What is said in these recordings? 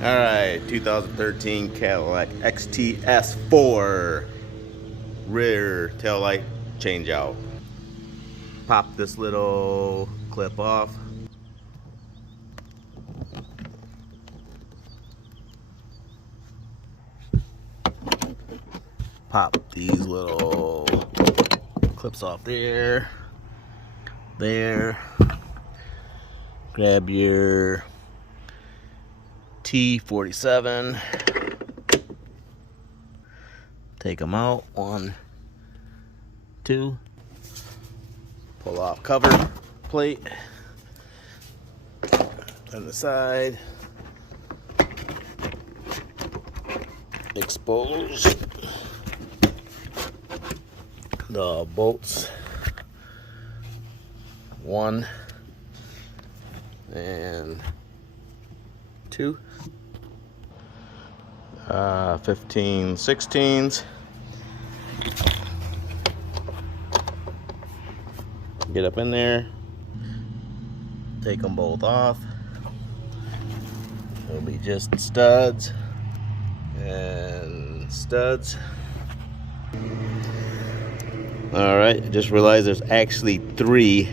Alright, 2013 Cadillac XTS4 rear taillight change out. Pop this little clip off. Pop these little clips off there. Grab your T47. Take them out. 1, 2. Pull off cover plate. On the side. Expose the bolts. 1 and 2. 15 16s. Get up in there, take them both off. It'll be just studs and studs. Alright, I just realized there's actually 3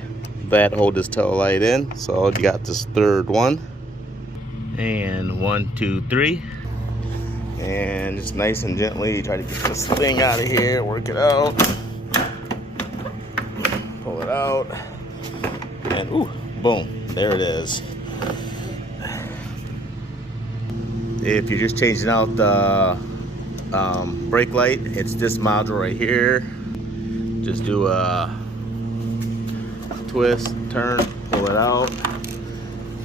that hold this tail light in, so you got this third one. And 1, 2, 3. And just nice and gently try to get this thing out of here, work it out, pull it out, and ooh, boom, there it is. If you're just changing out the brake light, it's this module right here. Just do a twist, turn, pull it out,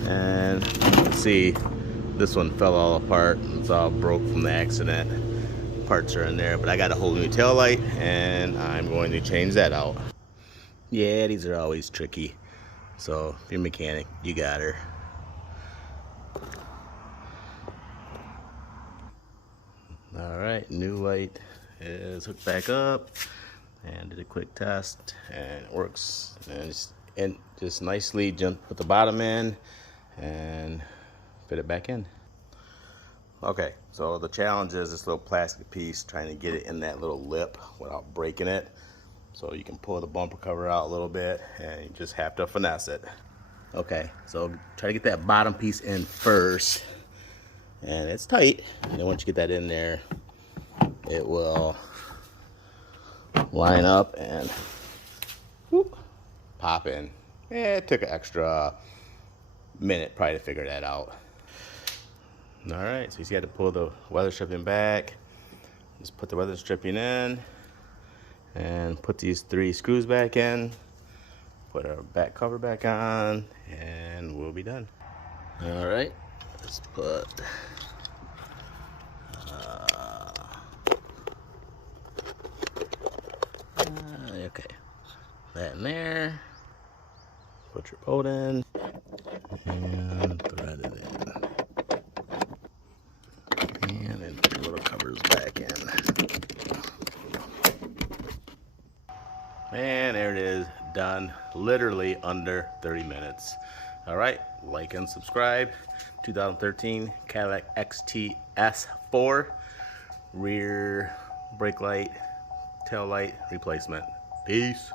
and let's see. This one fell all apart. It's all broke from the accident. Parts are in there, but I got a whole new tail light, and I'm going to change that out. Yeah, these are always tricky. So if you're a mechanic, you got her. All right, new light is hooked back up, and did a quick test, and it works. And just nicely put the bottom in and fit it back in. Okay, so the challenge is this little plastic piece, trying to get it in that little lip without breaking it. So you can pull the bumper cover out a little bit, and you just have to finesse it. Okay, so try to get that bottom piece in first, and it's tight. And then once you get that in there, it will line up and whoop, pop in. Yeah, it took an extra minute probably to figure that out. All right, so you got to pull the weather stripping back. Just put the weather stripping in and put these 3 screws back in. Put our back cover back on, and we'll be done. All right, let's put okay, that in there. Put your bolt in and thread it in. And then put your little covers back in. And there it is, done. Literally under 30 minutes. All right, like and subscribe. 2013 Cadillac XTS4 rear brake light, tail light replacement. Peace.